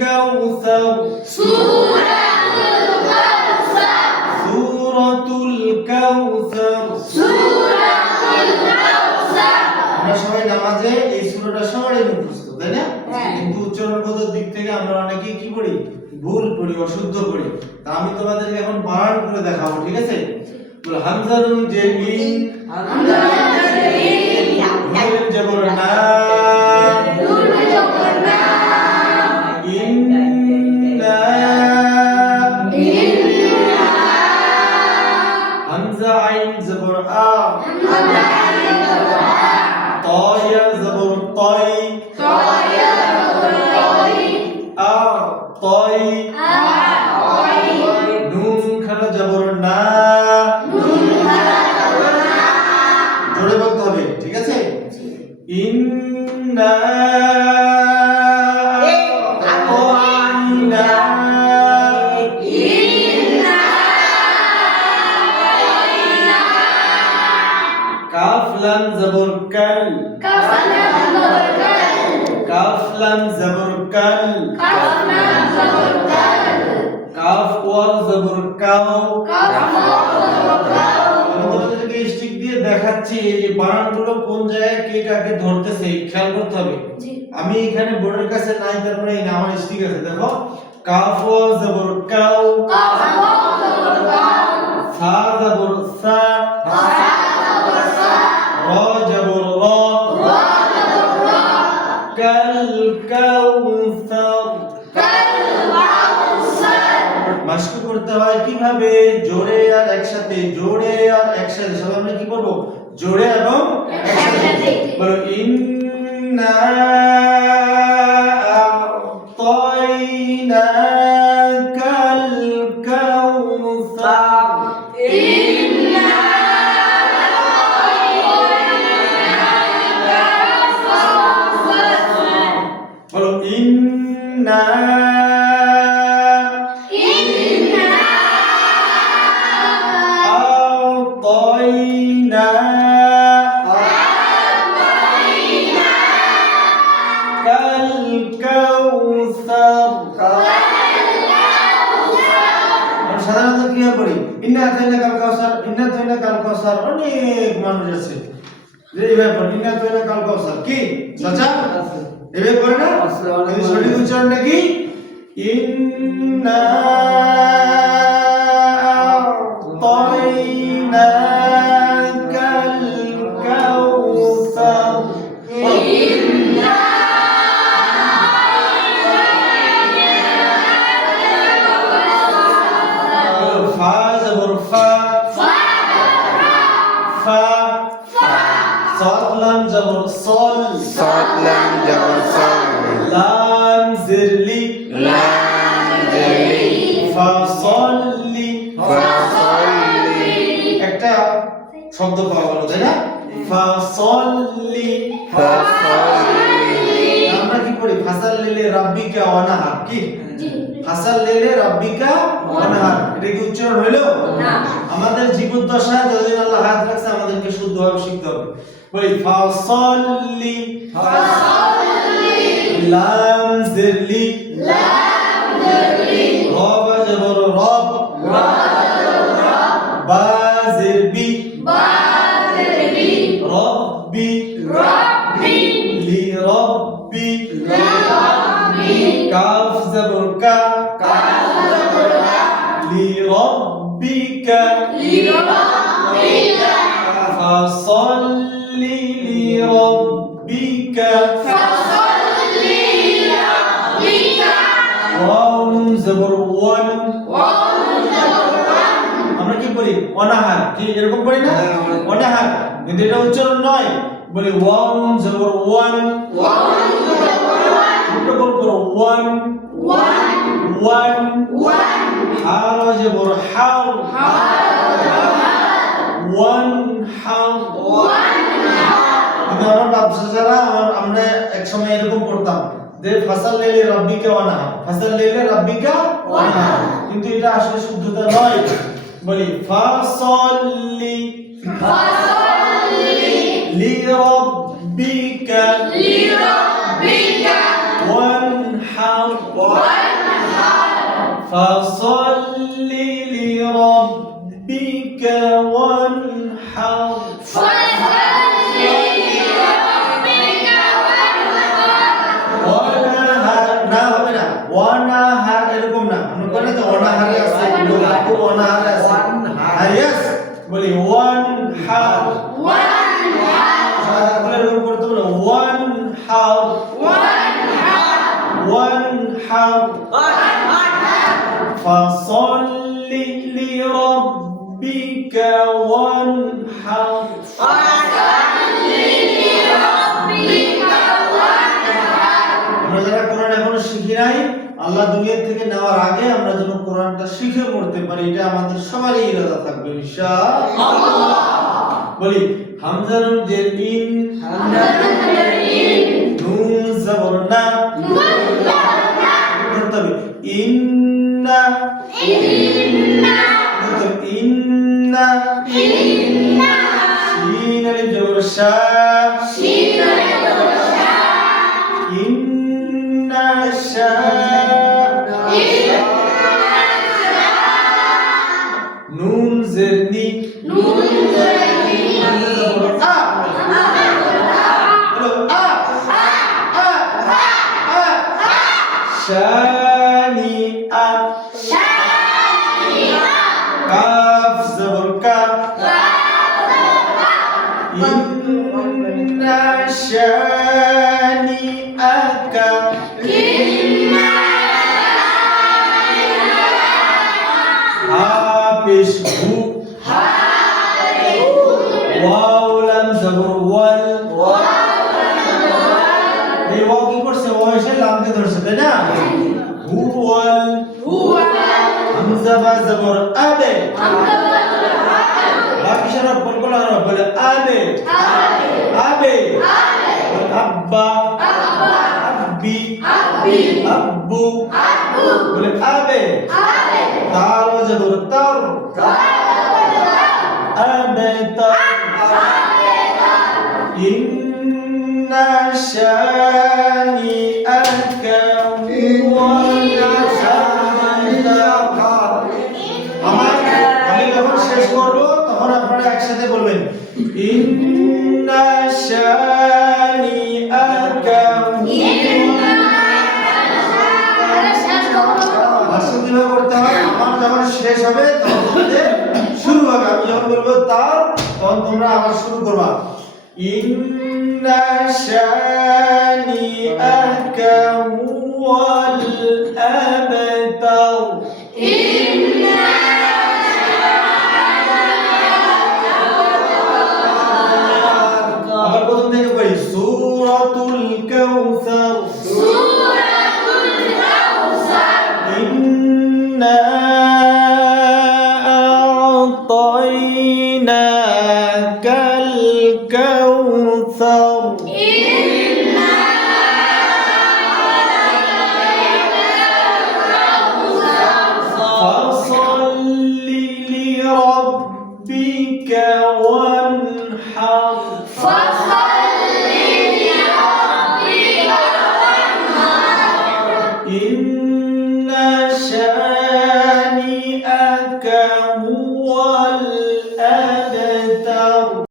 কাউসার সূরাতুল কাউসার সূরাতুল কাউসার সূরাতুল কাউসার আমরা সবাই নামাজে এই সূরাটা সবাই মুখস্থ তাই না? হ্যাঁ। কিন্তু উচ্চারণগত দিক থেকে আমরা অনেকেই কি করি? ভুল করি অশুদ্ধ করি। তা আমি তোমাদেরকে এখন বানান করে দেখাবো ঠিক আছে? বলো হামজারুন জেমিন আমরা নুন জবর না القرآن طا يزبر طي طا يزبر طي أعطي أعطي نون خرج بر نار কাফ লাম জবর কাল। কাফনা জবর কাল। কাফলাম জবর কাল। কাফনা জবর কাল। কাফ ওয়াল জবর তোমাদেরকে স্টিক দিয়ে দেখাচ্ছি যে বানানগুলো কোন জায়গায় কে কাকে ধরতেছে খেয়াল করতে হবে। আমি এখানে বোর্ডের কাছে নাই তারপরে এই আমার স্টিক আছে দেখো। কাফ ওয়া জবর কাউ কাফনা জবর কাল সা জবর সা মাস্ক করতে হয় কীভাবে? জোরে আর একসাথে জোরে আর একসাথে। সব আমরা কি করব? জোরে এবং একসাথে। একসাথে। বলো ইন্না ইন্না আতাইনা কাল কাউসার আমরা সাধারণত কি করি ইন্না আতাইনা কাল কাউসার ইন্না আতাইনা কাল কাউসার অনেক মানুষ আছে। যে এইভাবে পড়ে ইন্না আতাইনা কাল কাউসার কি? চাচা? এইভাবে পড়ে না? সঠিক উচ্চারণটা কি? ইন্না জবর সল সদ লাম জবর সল। লাম জিরলি। লাম জিরলি। ফাসল্লি। ফাসল্লি। একটা শব্দ পাওয়া গেল তাই না? ফাসল্লি। ফাসল্লি। আমরা কি করি? ফাসাল লিলে রাব্বিকা ওয়ানাহার কি? ফাসাল লিলে রাব্বিকা ওয়ানাহার এটা কি উচ্চারণ হইল? না। আমাদের জীবদ্দশায় যতদিন আল্লাহ হায়াত রাখছে আমাদেরকে শুদ্ধভাবে হবে বলি ফাসল্লি লাম জিরলি রব জবর রব বা জিরবি রব্বি লি রব্বিকা ওয়াও জবর ওয়ান আমরা কি বলি? অনাহার। কি এরকম পড়ি না? অনাহার। কিন্তু এটা উচ্চারণ নয়। বলি ওয়াও জবর ওয়ান উল্টো করো। ওয়ান ওয়ান হার জবর হার ওয়ান হার আমার বাপসা ছাড়া আমার আমরা এক সময় এরকম পড়তাম যে ফাসাল লেলে রাব্বিকা ওয়ানা ফাসাল লেলে রাব্বিকা ওয়ানা কিন্তু এটা আসলে শুদ্ধতা নয়। বলি ফাসাল্লি ফাসাল্লি লি রাব্বিকা লি রাব্বিকা ওয়ানহার ওয়ানহার ফাসাল্লি লি রাব্বিকা ওয়ানহার فصل لربك وانحر আমরা যারা কোরআন এখনো শিখি নাই আল্লাহ দুনিয়া থেকে নেওয়ার আগে আমরা যেন কোরআনটা শিখে পড়তে পারি এটা আমাদের সবারই ইরাদা থাকবে ইনশাআল্লাহ বলি হামজা নুন জের ইন নুন জবর না ধরতে হবে ইন্না ধরতে হবে ইন্না। শিন আলিফ ইন্না শানি আকা হাফিশ হু ওয়াও লাম জবর ওয়াল এই ওয়াও কি করছে ওয়াও এসে লামকে ধরছে তাই না হু ওয়াল হামজা বা জবর আবে বাকি সব বলব না বলে আবে আবে আব্বা। আব্বি। আব্বু। বলে আবে তার বাজে ধরো তার আবে তার ইন্না আমার আমি যখন শেষ করব তখন আপনারা একসাথে বলবেন ইন্না শানিআকা ভাষণ কীভাবে করতে হয় আমার যখন শেষ হবে তখন তোমাদের শুরু হবে। আমি যখন বলব তার তখন তোমরা আবার শুরু করবা। ইন্না আবতার أعطيناك الكوثر. إنا فصل لربك وانحر.